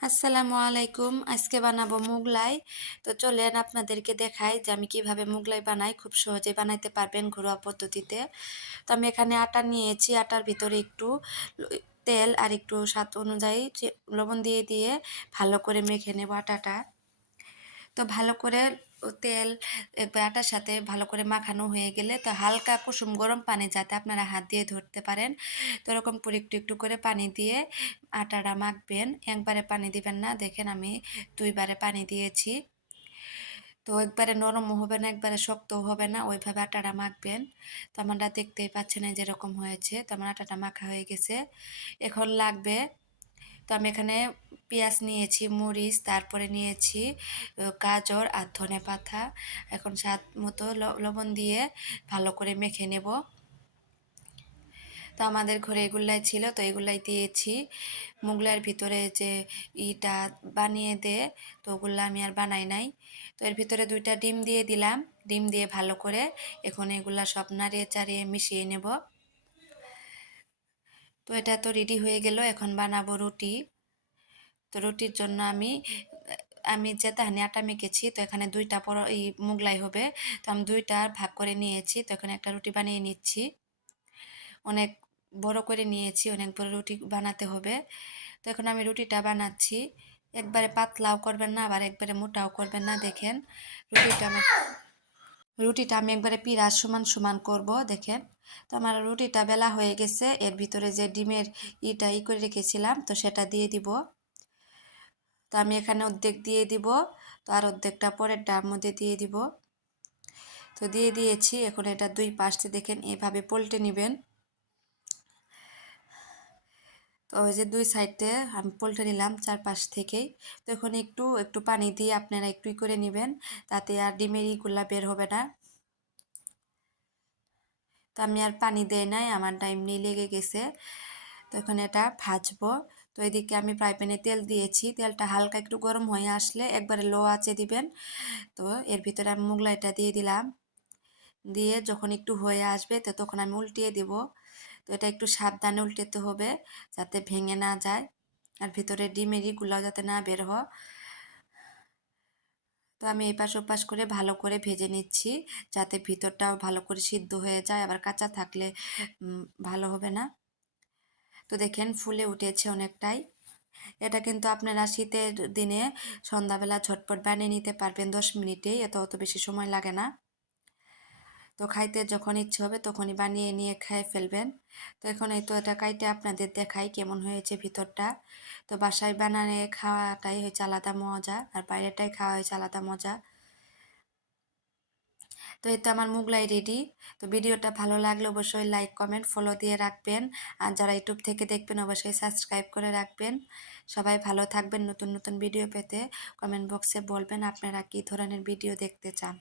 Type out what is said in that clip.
আসসালামু আলাইকুম। আজকে বানাবো মোগলাই। তো চলেন আপনাদেরকে দেখাই যে আমি কিভাবে মোগলাই বানাই। খুব সহজে বানাইতে পারবেন ঘরোয়া পদ্ধতিতে। তো আমি এখানে আটা নিয়েছি। আটার ভিতরে একটু তেল আর একটু স্বাদ অনুযায়ী লবণ দিয়ে ভালো করে মেখে নেব আটাটা। তো ভালো করে তেল আটার সাথে ভালো করে মাখানো হয়ে গেলে তো হালকা কুসুম গরম পানি যাতে আপনারা হাত দিয়ে ধরতে পারেন, তো এরকম করে একটু একটু করে পানি দিয়ে আটাটা মাখবেন। একবারে পানি দিবেন না, দেখেন আমি দুইবারে পানি দিয়েছি। তো একবারে নরমও হবে না, একবারে শক্তও হবে না, ওইভাবে আটাটা মাখবেন। তো আমারটা দেখতেই পাচ্ছেন যেরকম হয়েছে। তো আমার আটাটা মাখা হয়ে গেছে। এখন লাগবে, তো আমি এখানে পেঁয়াজ নিয়েছি, মরিচ, তারপরে নিয়েছি গাজর আর ধনে পাতা। এখন স্বাদ মতো লবণ দিয়ে ভালো করে মেখে নেব। তো আমাদের ঘরে এগুলাই ছিল, তো এগুলাই দিয়েছি। মোগলাইয়ের ভিতরে যে ইটা বানিয়ে দে, তো ওগুলো আমি আর বানাই নাই। তো এর ভিতরে 2টা ডিম দিয়ে দিলাম। ডিম দিয়ে ভালো করে এখন এগুলা সব নাড়িয়ে চাড়িয়ে মিশিয়ে নেব। তো এটা তো রেডি হয়ে গেল। এখন বানাবো রুটি। তো রুটির জন্য আমি আমি যে তাহানি আটা মেখেছি, তো এখানে 2টা মোগলাই হবে। তো আমি 2টা ভাগ করে নিয়েছি। তো এখানে একটা রুটি বানিয়ে নিচ্ছি। অনেক বড় করে নিয়েছি, অনেক বড় রুটি বানাতে হবে। তো এখন আমি রুটিটা বানাচ্ছি। একবারে পাতলাও করবেন না, আবার একবারে মোটাও করবেন না। দেখেন রুটিটা আমি রুটিটা আমি একবারে পিঁড়া সমান সমান করব। দেখেন, তো আমার রুটিটা বেলা হয়ে গেছে। এর ভিতরে যে ডিমের করে রেখেছিলাম, তো সেটা দিয়ে দিব। তো আমি এখানে অর্ধেক দিয়ে দিব, তো আর অর্ধেকটা পরের ডার মধ্যে দিয়ে দিব। তো দিয়ে দিয়েছি। এখন এটা 2 পাশে দেখেন এভাবে পল্টে নেবেন। তো ওই যে 2 সাইডে আমি পল্টে নিলাম 4 পাশ থেকেই। তো এখন একটু একটু পানি দিয়ে আপনারা একটু করে নেবেন, তাতে আর ডিমের ইগুলা বের হবে না। তো আমি আর পানি দেই নাই, আমার এমনি লেগে গেছে। তো এখন এটা ভাজবো। তো এদিকে আমি ফ্রাই প্যানে তেল দিয়েছি। তেলটা হালকা একটু গরম হয়ে আসলে একবারে লো আঁচে দিবেন। তো এর ভিতরে আমি মোগলাইটা দিয়ে দিলাম। দিয়ে যখন একটু হয়ে আসবে, তো তখন আমি উল্টিয়ে দিব। তো এটা একটু সাবধানে উল্টাতে হবে যাতে ভেঙে না যায়, আর ভিতরে ডিমের গুলাও যাতে না বের হয়। তো আমি এপাশ ওপাশ করে ভালো করে ভেজে নিচ্ছি, যাতে ভিতরটাও ভালো করে সিদ্ধ হয়ে যায়। আবার কাঁচা থাকলে ভালো হবে না। তো দেখেন ফুলে উঠেছে অনেকটাই। এটা কিন্তু আপনারা শীতের দিনে সন্ধ্যাবেলা ঝটপট বানিয়ে নিতে পারবেন 10 মিনিটেই, এত অত বেশি সময় লাগে না। তো খাইতে যখন ইচ্ছে হবে তখনই বানিয়ে নিয়ে খেয়ে ফেলবেন। তো এখন এই তো এটা কাইটে আপনাদের দেখাই কেমন হয়েছে ভিতরটা। তো বাসায় বানানে খাওয়াটাই হয়েছে আলাদা মজা, আর বাইরেটাই খাওয়া হয়েছে আলাদা মজা। তো এই তো আমার মোগলাই রেডি। তো ভিডিওটা ভালো লাগলে অবশ্যই লাইক কমেন্ট ফলো দিয়ে রাখবেন, আর যারা ইউটিউব থেকে দেখবেন অবশ্যই সাবস্ক্রাইব করে রাখবেন। সবাই ভালো থাকবেন। নতুন নতুন ভিডিও পেতে কমেন্ট বক্সে বলবেন আপনারা কী ধরনের ভিডিও দেখতে চান।